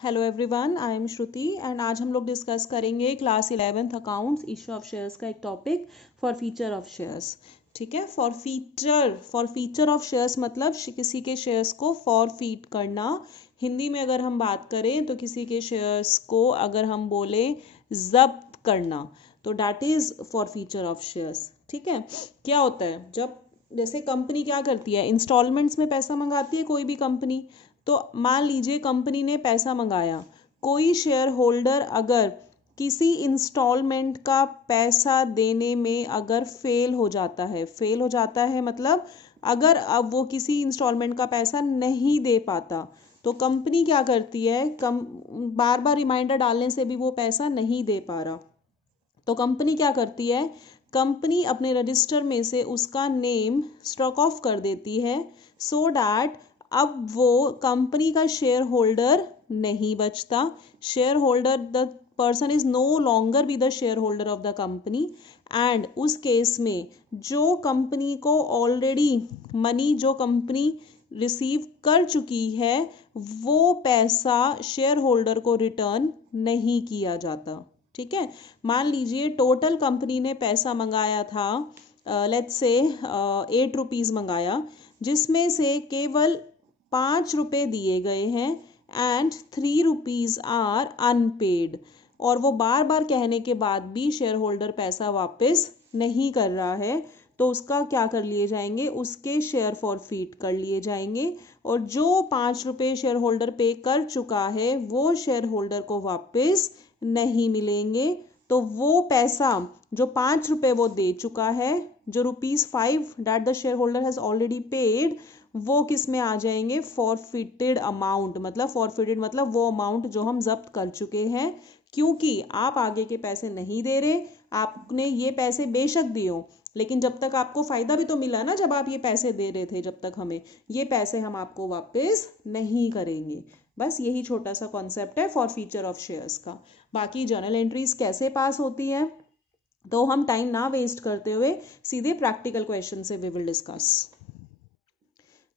Hello everyone, I am Shruti and आज हम लोग डिस्कस करेंगे class 11th accounts issue of shares का एक topic for feature of shares. ठीक है, फॉर फीचर ऑफ शेयर्स मतलब किसी के शेयर्स को फॉरफीट करना। हिंदी में अगर हम बात करें तो किसी के शेयर्स को अगर हम बोले जब्त करना, तो that is for feature of shares. ठीक है, क्या होता है जब जैसे कंपनी क्या करती है, इंस्टॉलमेंट्स में पैसा मंगाती है कोई भी कंपनी। तो मान लीजिए कंपनी ने पैसा मंगाया, कोई शेयर होल्डर अगर किसी इंस्टॉलमेंट का पैसा देने में अगर फेल हो जाता है मतलब अगर अब वो किसी इंस्टॉलमेंट का पैसा नहीं दे पाता, तो कंपनी क्या करती है, बार बार रिमाइंडर डालने से भी वो पैसा नहीं दे पा रहा, तो कंपनी क्या करती है, कंपनी अपने रजिस्टर में से उसका नेम स्ट्रक ऑफ कर देती है, सो डैट अब वो कंपनी का शेयर होल्डर नहीं बचता। Share holder, the person is no longer be the share holder of the company. And उस केस में जो कंपनी को ऑलरेडी मनी जो कंपनी रिसीव कर चुकी है, वो पैसा शेयर होल्डर को रिटर्न नहीं किया जाता। ठीक है, मान लीजिए टोटल कंपनी ने पैसा मंगाया था, लेट्स से 8 रुपीज़ मंगाया, जिसमें से केवल 5 रुपये दिए गए हैं एंड 3 रुपीज़ आर अनपेड। और वो बार बार कहने के बाद भी शेयर होल्डर पैसा वापस नहीं कर रहा है, तो उसका क्या कर लिए जाएंगे, उसके शेयर फॉरफीट कर लिए जाएंगे। और जो 5 रुपये शेयर होल्डर पे कर चुका है वो शेयर होल्डर को वापस नहीं मिलेंगे। तो वो पैसा जो 5 रुपये वो दे चुका है, जो ₹5 that the share holder has already paid, वो किस में आ जाएंगे, फॉरफिटेड अमाउंट। मतलब फॉरफिटेड मतलब वो अमाउंट जो हम जब्त कर चुके हैं, क्योंकि आप आगे के पैसे नहीं दे रहे। आपने ये पैसे बेशक दिए हो, लेकिन जब तक आपको फायदा भी तो मिला ना, जब आप ये पैसे दे रहे थे, जब तक हमें ये पैसे हम आपको वापस नहीं करेंगे। बस यही छोटा सा कॉन्सेप्ट है फॉर फीचर ऑफ शेयर्स का। बाकी जर्नल एंट्रीज कैसे पास होती हैं, तो हम टाइम ना वेस्ट करते हुए सीधे प्रैक्टिकल क्वेश्चन से वी विल डिस्कस।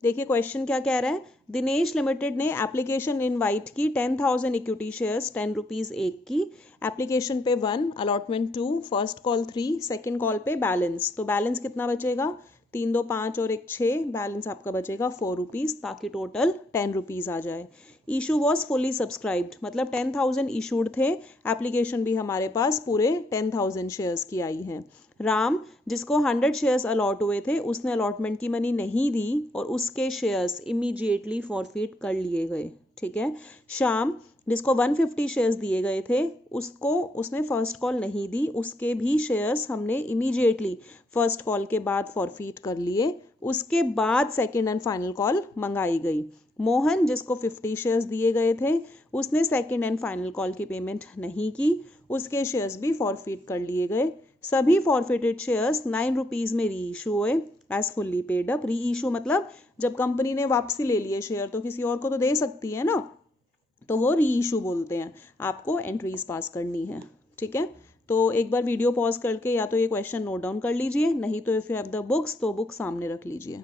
देखिए क्वेश्चन क्या कह रहा है, दिनेश लिमिटेड ने एप्लीकेशन इनवाइट की 10,000 इक्विटी शेयर्स 10 रुपीज़ एक की। एप्लीकेशन पे 1, allotment 2, first call 3, second call पे बैलेंस। तो बैलेंस कितना बचेगा, 3 2 5 और 1 6, बैलेंस आपका बचेगा 4 रुपीज़, ताकि टोटल 10 रुपीज़ आ जाए। इशू वॉज फुली सब्सक्राइब्ड, मतलब 10,000 इशूड थे, एप्लीकेशन भी हमारे पास पूरे 10,000 शेयर्स की आई है। राम, जिसको 100 शेयर्स अलॉट हुए थे, उसने अलॉटमेंट की मनी नहीं दी और उसके शेयर्स इमीडिएटली फॉरफिट कर लिए गए। ठीक है। श्याम, जिसको 150 शेयर्स दिए गए थे, उसने फर्स्ट कॉल नहीं दी, उसके भी शेयर्स हमने इमीडिएटली फर्स्ट कॉल के बाद फॉरफिट कर लिए, उसके बाद सेकेंड एंड फाइनल कॉल मंगाई गई। मोहन, जिसको 50 शेयर्स दिए गए थे, उसने सेकेंड एंड फाइनल कॉल की पेमेंट नहीं की, उसके शेयर्स भी फॉरफिट कर लिए गए। सभी फॉरफिटेड शेयर्स 9 रुपीज़ में री इशू हुए एज फुल्ली पेड अप। री इशू मतलब जब कंपनी ने वापसी ले लिए शेयर, तो किसी और को तो दे सकती है ना, तो वो री इशू बोलते हैं। आपको एंट्रीज पास करनी है। ठीक है, तो एक बार वीडियो पॉज करके या तो ये क्वेश्चन नोट डाउन कर लीजिए, नहीं तो if you have the books तो बुक सामने रख लीजिए।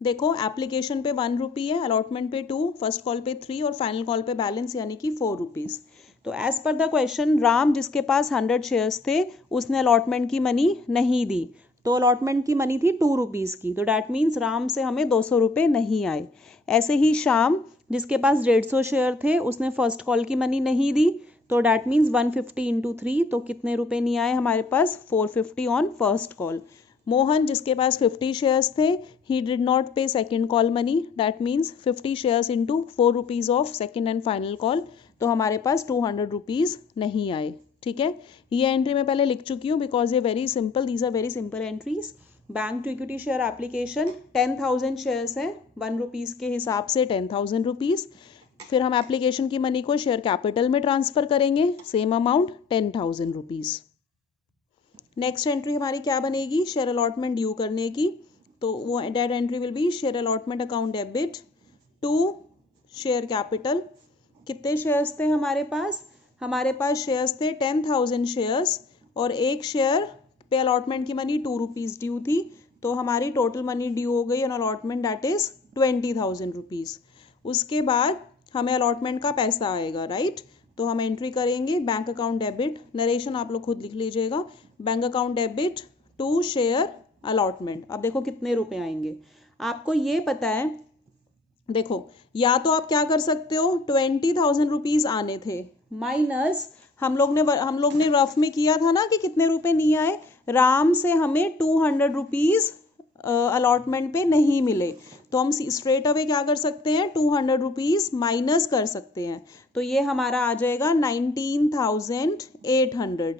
देखो एप्लीकेशन पे 1 रुपी है, अलॉटमेंट पे 2, फर्स्ट कॉल पे 3 और फाइनल कॉल पे बैलेंस यानी कि 4 रुपीज़। तो as per the question, Ram जिसके पास 100 शेयर्स थे, उसने अलॉटमेंट की मनी नहीं दी, तो अलॉटमेंट की मनी थी 2 रुपीज़ की, तो डैट मीन्स राम से हमें 200 रुपये नहीं आए। ऐसे ही श्याम, जिसके पास 150 शेयर थे, उसने फर्स्ट कॉल की मनी नहीं दी, तो डैट मीन्स 150 इंटू 3, तो कितने रुपए नहीं आए हमारे पास, 450 ऑन फर्स्ट कॉल। मोहन, जिसके पास 50 शेयर्स थे, ही डिड नॉट पे second call money, that means 50 shares into 4 rupees of second and final call, तो हमारे पास 200 रुपीज़ नहीं आए। ठीक है, ये एंट्री मैं पहले लिख चुकी हूँ बिकॉज ये very simple, these are very simple entries. Bank to equity share application, 10,000 shares हैं, 1 रुपीज़ के हिसाब से 10,000 रुपीज़। फिर हम एप्लीकेशन की मनी को शेयर कैपिटल में ट्रांसफ़र करेंगे, same amount 10,000 rupees. Next entry हमारी क्या बनेगी, शेयर अलॉटमेंट ड्यू करने की, तो वो डेट entry will be share allotment account debit to share capital. कितने शेयर्स थे हमारे पास शेयर्स थे 10,000 शेयर्स, और एक शेयर पे अलॉटमेंट की मनी 2 रुपीज़ ड्यू थी, तो हमारी टोटल मनी ड्यू हो गई on allotment that is 20,000 rupees. उसके बाद हमें अलॉटमेंट का पैसा आएगा, राइट। तो हम एंट्री करेंगे बैंक अकाउंट डेबिट, नरेशन आप लोग खुद लिख लीजिएगा, bank account debit to share allotment. अब देखो कितने रुपए आएंगे, आपको ये पता है, देखो या तो आप क्या कर सकते हो, 20,000 रुपीज आने थे माइनस हम लोग ने रफ में किया था ना कि कितने रुपए नहीं आए, राम से हमें 200 रुपीज अलॉटमेंट पे नहीं मिले, तो हम स्ट्रेट अवे क्या कर सकते हैं, 200 रुपीज माइनस कर सकते हैं, तो ये हमारा आ जाएगा 19,800।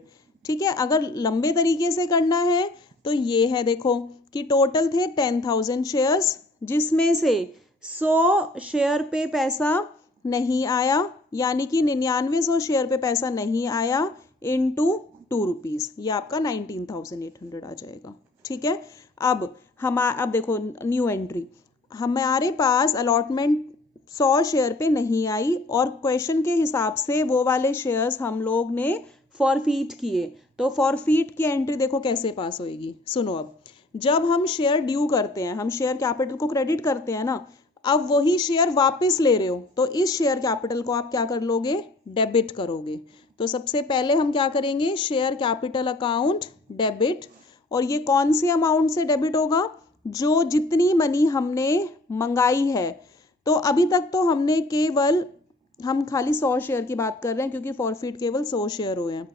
ठीक है, अगर लंबे तरीके से करना है तो ये है, देखो कि टोटल थे 10,000 शेयर्स, जिसमें से 100 शेयर पे पैसा नहीं आया, यानी कि 9900 शेयर पे पैसा नहीं आया, इनटू 2 रुपीज, ये आपका 19,800 आ जाएगा। ठीक है, अब देखो न्यू एंट्री, हमारे पास अलॉटमेंट 100 शेयर पे नहीं आई और क्वेश्चन के हिसाब से वो वाले शेयर्स हम लोग ने फॉरफीट किए, तो फॉरफीट की एंट्री देखो कैसे पास होएगी, सुनो। अब जब हम शेयर ड्यू करते हैं, हम शेयर कैपिटल को क्रेडिट करते हैं ना, अब वही शेयर वापस ले रहे हो तो इस शेयर कैपिटल को आप क्या कर लोगे, डेबिट करोगे। तो सबसे पहले हम क्या करेंगे, शेयर कैपिटल अकाउंट डेबिट, और ये कौन सी अमाउंट से डेबिट होगा, जो जितनी मनी हमने मंगाई है। तो अभी तक तो हमने केवल, हम खाली 100 शेयर की बात कर रहे हैं क्योंकि फॉरफीट केवल 100 शेयर हुए हैं,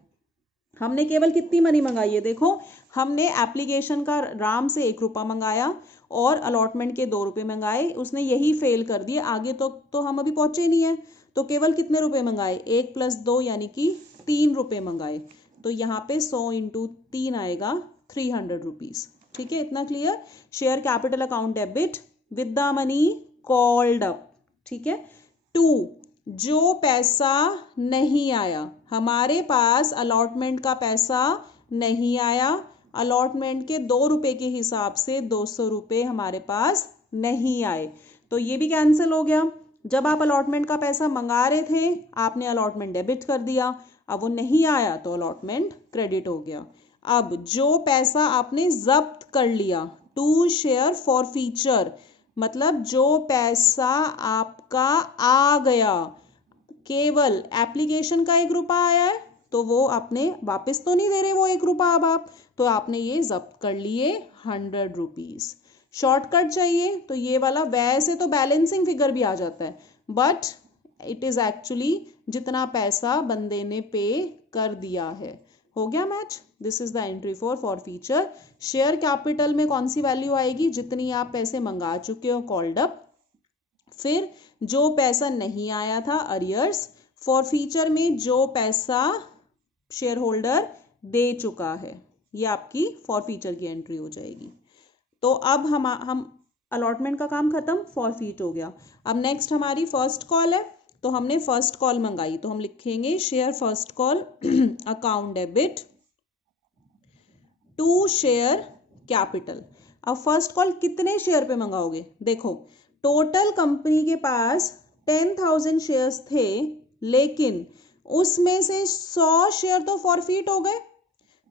हमने केवल कितनी मनी मंगाई है, देखो हमने एप्लीकेशन का राम से 1 रुपया मंगाया और अलॉटमेंट के 2 रुपये मंगाए, उसने यही फेल कर दिए, आगे तो हम अभी पहुंचे नहीं है, तो केवल कितने रुपए मंगाए, 1 + 2 यानी कि 3 रुपये मंगाए, तो यहाँ पे 100 × 3 आएगा 300 रुपीज। ठीक है, इतना clear. Share capital account debit with the money called up. ठीक है, 2, जो पैसा नहीं आया, हमारे पास अलॉटमेंट का पैसा नहीं आया, अलॉटमेंट के 2 रुपए के हिसाब से 200 रुपये हमारे पास नहीं आए, तो ये भी कैंसिल हो गया। जब आप अलॉटमेंट का पैसा मंगा रहे थे, आपने अलॉटमेंट डेबिट कर दिया, अब वो नहीं आया तो अलॉटमेंट क्रेडिट हो गया। अब जो पैसा आपने जब्त कर लिया, टू शेयर फॉरफीचर, मतलब जो पैसा आपका आ गया, केवल एप्लीकेशन का 1 रुपया आया है तो वो आपने वापस तो नहीं दे रहे वो 1 रुपया, अब आप तो आपने ये जब्त कर लिए 100 रुपीज। शॉर्टकट चाहिए तो ये वाला, वैसे तो बैलेंसिंग फिगर भी आ जाता है, बट इट इज एक्चुअली जितना पैसा बंदे ने पे कर दिया है। हो गया match. This is the entry for forfeiture. Share capital में कौन सी वैल्यू आएगी, जितनी आप पैसे मंगा चुके हो कॉल्ड अप, फिर जो पैसा नहीं आया था अरियर्स, फॉरफीचर में जो पैसा शेयर होल्डर दे चुका है, ये आपकी फॉरफीचर की एंट्री हो जाएगी। तो अब हम अलॉटमेंट का काम खत्म, फॉरफीट हो गया। अब नेक्स्ट हमारी फर्स्ट कॉल है, तो हमने फर्स्ट कॉल मंगाई, तो हम लिखेंगे share first call account debit to share capital. अब फर्स्ट कॉल कितने शेयर पे मंगाओगे, देखो टोटल कंपनी के पास 10,000 शेयर्स थे, लेकिन उसमें से 100 शेयर तो फॉरफीट हो गए,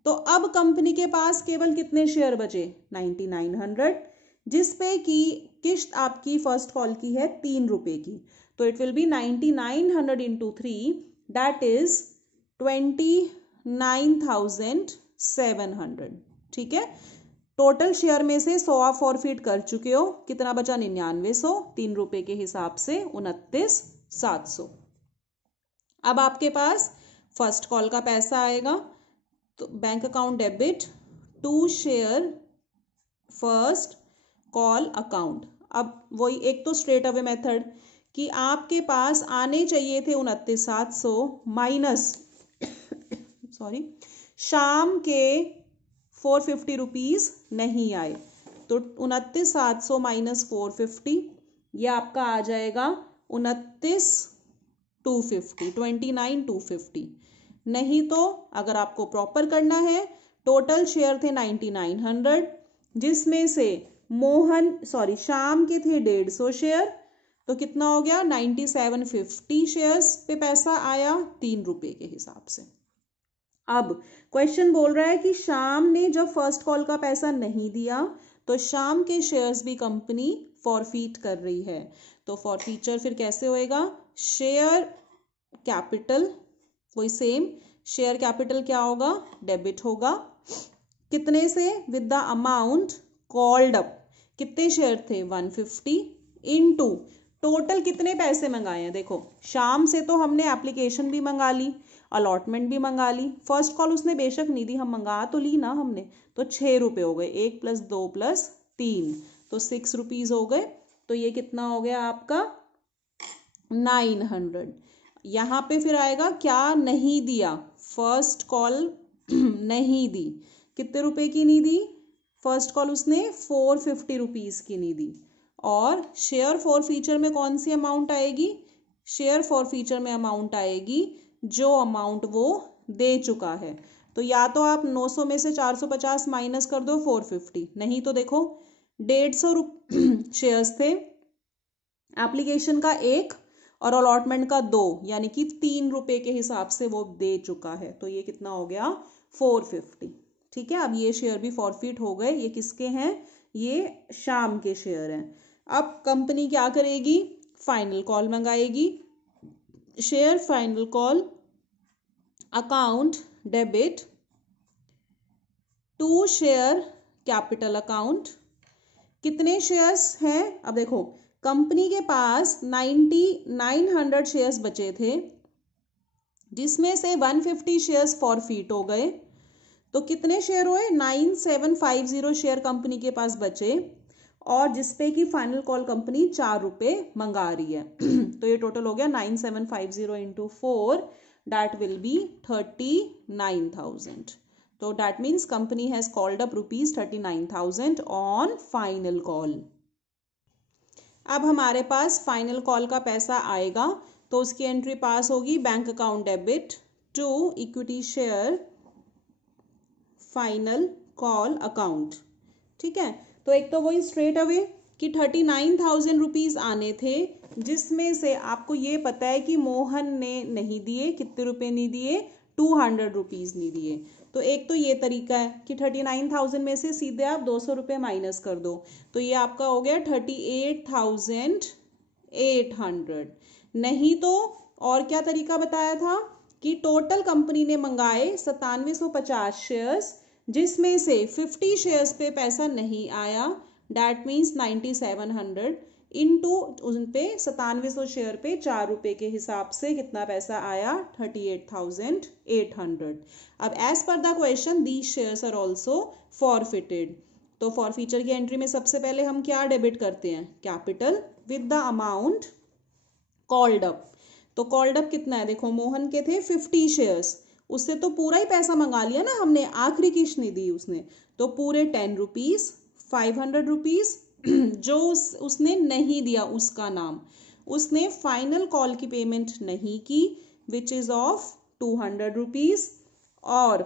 तो अब कंपनी के पास केवल कितने शेयर बचे, 9900, जिसपे की किस्त आपकी फर्स्ट कॉल की है 3 रुपए की, तो it will be 9900 × 3, that is 29,700। ठीक है, टोटल शेयर में से 100 आप फॉरफीट कर चुके हो, कितना बचा, 9900, 3 रुपए के हिसाब से 29,700। अब आपके पास फर्स्ट कॉल का पैसा आएगा, तो bank account debit to share first call account. अब वही एक तो स्ट्रेट अवे मेथड कि आपके पास आने चाहिए थे 29,700 माइनस सॉरी शाम के 450 रुपीज नहीं आए, तो 29,700 माइनस 450, ये आपका आ जाएगा 29,250। नहीं तो अगर आपको प्रॉपर करना है, टोटल शेयर थे 9900, जिसमें से शाम के थे 150 शेयर, तो कितना हो गया, 9750 शेयर्स पे पैसा आया 3 रुपए के हिसाब से। अब क्वेश्चन बोल रहा है कि शाम ने जब फर्स्ट कॉल का पैसा नहीं दिया तो शाम के शेयर्स भी कंपनी फॉरफीट कर रही है, तो तो फॉरफीचर फिर कैसे होएगा, शेयर कैपिटल, वही सेम, शेयर कैपिटल क्या होगा, डेबिट होगा, कितने से, with the amount called up, कितने शेयर थे 150 इनटू टोटल कितने पैसे मंगाए हैं। देखो शाम से तो हमने एप्लीकेशन भी मंगा ली, अलॉटमेंट भी मंगा ली, फर्स्ट कॉल उसने बेशक नहीं दी, हम मंगा तो ली ना हमने, तो 6 रुपये हो गए, 1 + 2 + 3 तो 6 रुपीज़ हो गए। तो ये कितना हो गया आपका 900। यहाँ पे फिर आएगा क्या नहीं दिया, फर्स्ट कॉल नहीं दी, कितने रुपए की नहीं दी, फर्स्ट कॉल उसने 450 रुपीज़ की नहीं दी। और शेयर फॉर फीचर में कौन सी अमाउंट आएगी, शेयर फॉर फीचर में अमाउंट आएगी जो अमाउंट वो दे चुका है। तो या तो आप 900 में से 450 माइनस कर दो 450, नहीं तो देखो 150 शेयर्स थे, एप्लीकेशन का 1 और अलॉटमेंट का 2, यानी कि 3 रुपए के हिसाब से वो दे चुका है। तो ये कितना हो गया 450। ठीक है, अब ये शेयर भी फॉरफिट हो गए। ये किसके हैं, ये शाम के शेयर हैं। अब कंपनी क्या करेगी, फाइनल कॉल मंगाएगी, share final call account debit to share capital account. कितने शेयर्स हैं, अब देखो कंपनी के पास 900 शेयर्स बचे थे, जिसमें से 150 शेयर्स फॉरफिट हो गए। तो कितने शेयर हुए, 9750 शेयर कंपनी के पास बचे, और जिसपे कि फाइनल कॉल कंपनी 4 रुपये मंगा रही है। तो ये टोटल हो गया 9750 इंटू 4, दैट विल बी 39,000। तो that means company has called up ₹39,000 on final call. अब हमारे पास फाइनल कॉल का पैसा आएगा, तो उसकी एंट्री पास होगी, bank account debit to equity share final call account. ठीक है, तो एक तो वही स्ट्रेट अवे कि 39,000 रुपीज़ आने थे, जिसमें से आपको ये पता है कि मोहन ने नहीं दिए, कितने रुपए नहीं दिए, 200 रुपीज़ नहीं दिए। तो एक तो ये तरीका है कि 39,000 में से सीधे आप 200 रुपये माइनस कर दो, तो ये आपका हो गया 38,800। नहीं तो और क्या तरीका बताया था कि टोटल कंपनी ने मंगाए 9750 शेयर्स, जिसमें से 50 शेयर्स पे पैसा नहीं आया, डैट मीन्स 9700 इंटू उन पे 9700 शेयर पे 4 रुपये के हिसाब से कितना पैसा आया, 38,800। अब as per the question these shares are also forfeited. तो फॉरफीचर की एंट्री में सबसे पहले हम क्या डेबिट करते हैं, capital with the amount called up. तो कॉल्ड अप कितना है, देखो मोहन के थे 50 शेयर्स, उससे तो पूरा ही पैसा मंगा लिया ना हमने, आखिरी किस्त नहीं दी उसने, तो पूरे 10 रुपीज़, 500 रुपीज़ जो उसने नहीं दिया, उसका नाम, उसने फाइनल कॉल की पेमेंट नहीं की, विच इज ऑफ 200 रुपीज़। और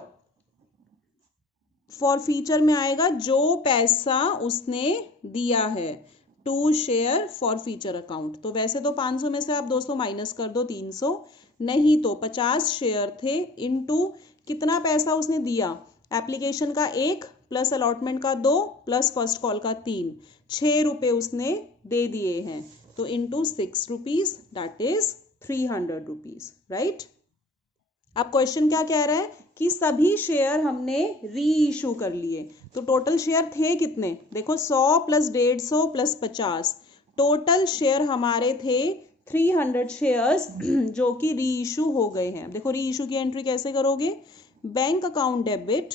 फॉरफीचर में आएगा जो पैसा उसने दिया है, टू शेयर फॉरफीचर अकाउंट। तो वैसे तो 500 में से आप 200 माइनस कर दो 300, नहीं तो 50 शेयर थे इनटू कितना पैसा उसने दिया, एप्लीकेशन का 1 प्लस अलॉटमेंट का 2 प्लस फर्स्ट कॉल का 3, 6 रुपये उसने दे दिए हैं, तो into 6 rupees, that is 300 rupees, right. अब क्वेश्चन क्या कह रहा है कि सभी शेयर हमने री इशू कर लिए, तो टोटल शेयर थे कितने, देखो 100 + 150 + 50, टोटल शेयर हमारे थे 300 शेयर्स जो कि री इशू हो गए हैं। देखो री इशू की एंट्री कैसे करोगे, बैंक अकाउंट डेबिट,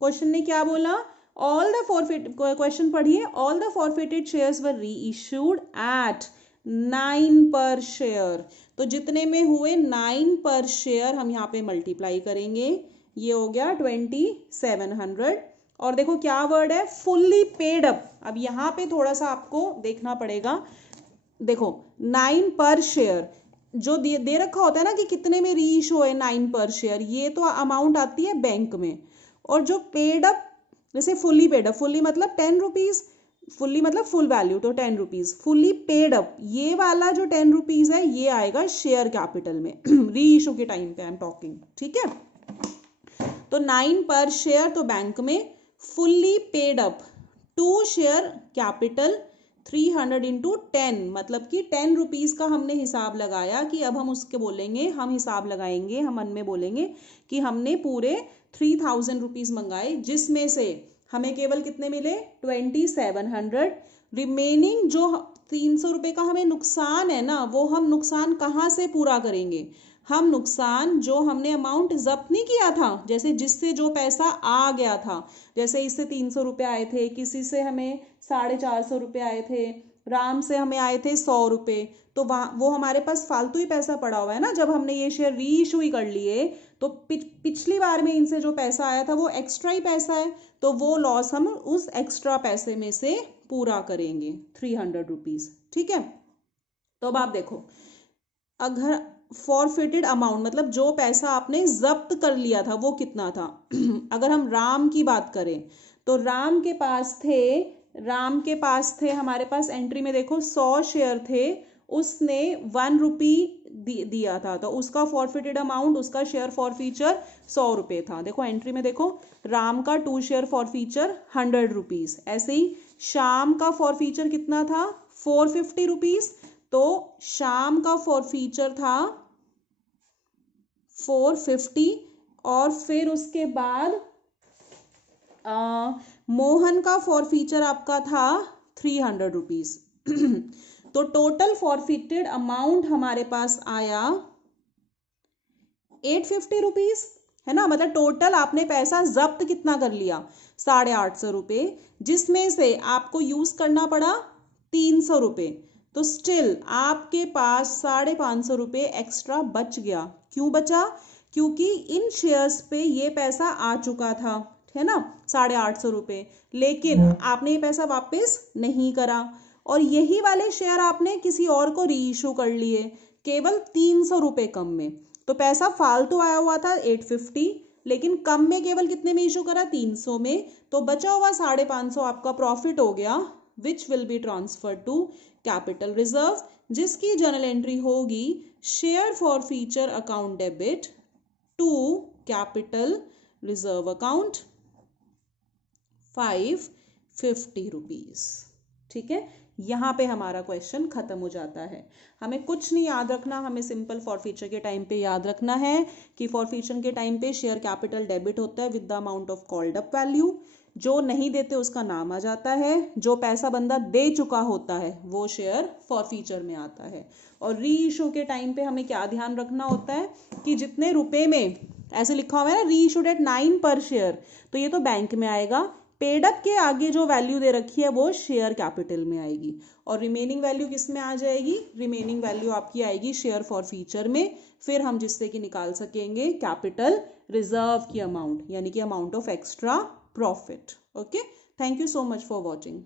क्वेश्चन ने क्या बोला, ऑल द फॉरफिट, क्वेश्चन पढ़िए, ऑल द फॉरफिटेड शेयर्स वर री इशूड एट 9 पर शेयर। तो जितने में हुए 9 पर शेयर हम यहाँ पे मल्टीप्लाई करेंगे, ये हो गया 2700। और देखो क्या वर्ड है, फुल्ली पेड अप। अब यहाँ पे थोड़ा सा आपको देखना पड़ेगा, देखो 9 पर शेयर जो दे रखा होता है ना कि कितने में री इशू है 9 पर शेयर, ये तो अमाउंट आती है बैंक में, और जो पेड अप, जैसे फुल्ली पेड अप, फुल्ली मतलब 10 रुपीज़, फुल्ली मतलब फुल वैल्यू तो 10 रुपीज़, फुल्ली पेड अप ये वाला जो 10 रुपीज़ है ये आएगा शेयर कैपिटल में री इशू के टाइम पे आई एम टॉकिंग, ठीक है। तो 9 पर शेयर तो बैंक में, fully paid up to share capital 300 into 10, मतलब कि 10 रुपीज का हमने हिसाब लगाया कि अब हम उसके बोलेंगे, हम हिसाब लगाएंगे, हम मन में बोलेंगे कि हमने पूरे 3000 रुपीज मंगाए, जिसमें से हमें केवल कितने मिले 2700। रिमेनिंग जो 300 रुपए का हमें नुकसान है ना, वो हम नुकसान कहाँ से पूरा करेंगे? हम नुकसान जो हमने अमाउंट जब्त नहीं किया था, जैसे जिससे जो पैसा आ गया था, जैसे इससे 300 रुपये आए थे, किसी से हमें 450 रुपये आए थे, राम से हमें आए थे 100 रुपये, तो वो हमारे पास फालतू ही पैसा पड़ा हुआ है ना। जब हमने ये शेयर री इशू ही कर लिए तो पिछली बार में इनसे जो पैसा आया था वो एक्स्ट्रा ही पैसा है, तो वो लॉस हम उस एक्स्ट्रा पैसे में से पूरा करेंगे 300 रुपीज। ठीक है, तो अब आप देखो, अगर फॉरफिटेड अमाउंट मतलब जो पैसा आपने जब्त कर लिया था वो कितना था? अगर हम राम की बात करें तो राम के पास थे हमारे पास एंट्री में देखो 100 शेयर थे, उसने 1 रुपी दिया था, तो उसका फॉरफिटेड अमाउंट, उसका शेयर फॉरफीचर 100 रुपये था। देखो एंट्री में देखो, राम का 2 शेयर फॉरफीचर 100 रुपीज। ऐसे ही श्याम का फॉरफीचर कितना था? 450 रुपीज, तो शाम का फॉरफीचर था 450, और फिर उसके बाद मोहन का फॉरफीचर आपका था 300 रुपीज। तो टोटल फॉरफिटेड अमाउंट हमारे पास आया 850 रुपीज, है ना। मतलब टोटल आपने पैसा जब्त कितना कर लिया? 850 रुपये, जिसमें से आपको यूज करना पड़ा 300 रुपये, तो स्टिल आपके पास 550 रुपये एक्स्ट्रा बच गया। क्यों बचा? क्योंकि इन शेयर्स पे ये पैसा आ चुका था, है ना, 850 रुपये, लेकिन आपने ये पैसा वापस नहीं करा, और यही वाले शेयर आपने किसी और को री इशू कर लिए केवल 300 रुपये कम में, तो पैसा फालतू आया हुआ था 850, लेकिन कम में केवल कितने में इशू करा? 300 में, तो बचा हुआ 550 आपका प्रॉफिट हो गया, which will be transfer to capital reserve, जिसकी जर्नल एंट्री होगी share forfeiture account debit to capital reserve account 550 rupees. ठीक है, यहाँ पे हमारा क्वेश्चन खत्म हो जाता है। हमें कुछ नहीं याद रखना, हमें सिंपल फॉरफीचर के टाइम पे याद रखना है कि फॉरफीचर के टाइम पे शेयर कैपिटल डेबिट होता है with the amount of called up value, जो नहीं देते उसका नाम आ जाता है, जो पैसा बंदा दे चुका होता है वो शेयर फॉरफीचर में आता है। और री इशू के टाइम पे हमें क्या ध्यान रखना होता है कि जितने रुपए में ऐसे लिखा हुआ है ना, री इशूड एट 9 पर शेयर, तो ये तो बैंक में आएगा, पेडअप के आगे जो वैल्यू दे रखी है वो शेयर कैपिटल में आएगी, और रिमेनिंग वैल्यू किस में आ जाएगी? रिमेनिंग वैल्यू आपकी आएगी शेयर फॉर फीचर में, फिर हम जिससे कि निकाल सकेंगे कैपिटल रिजर्व की अमाउंट, यानी कि amount of extra profit. Okay, thank you so much for watching.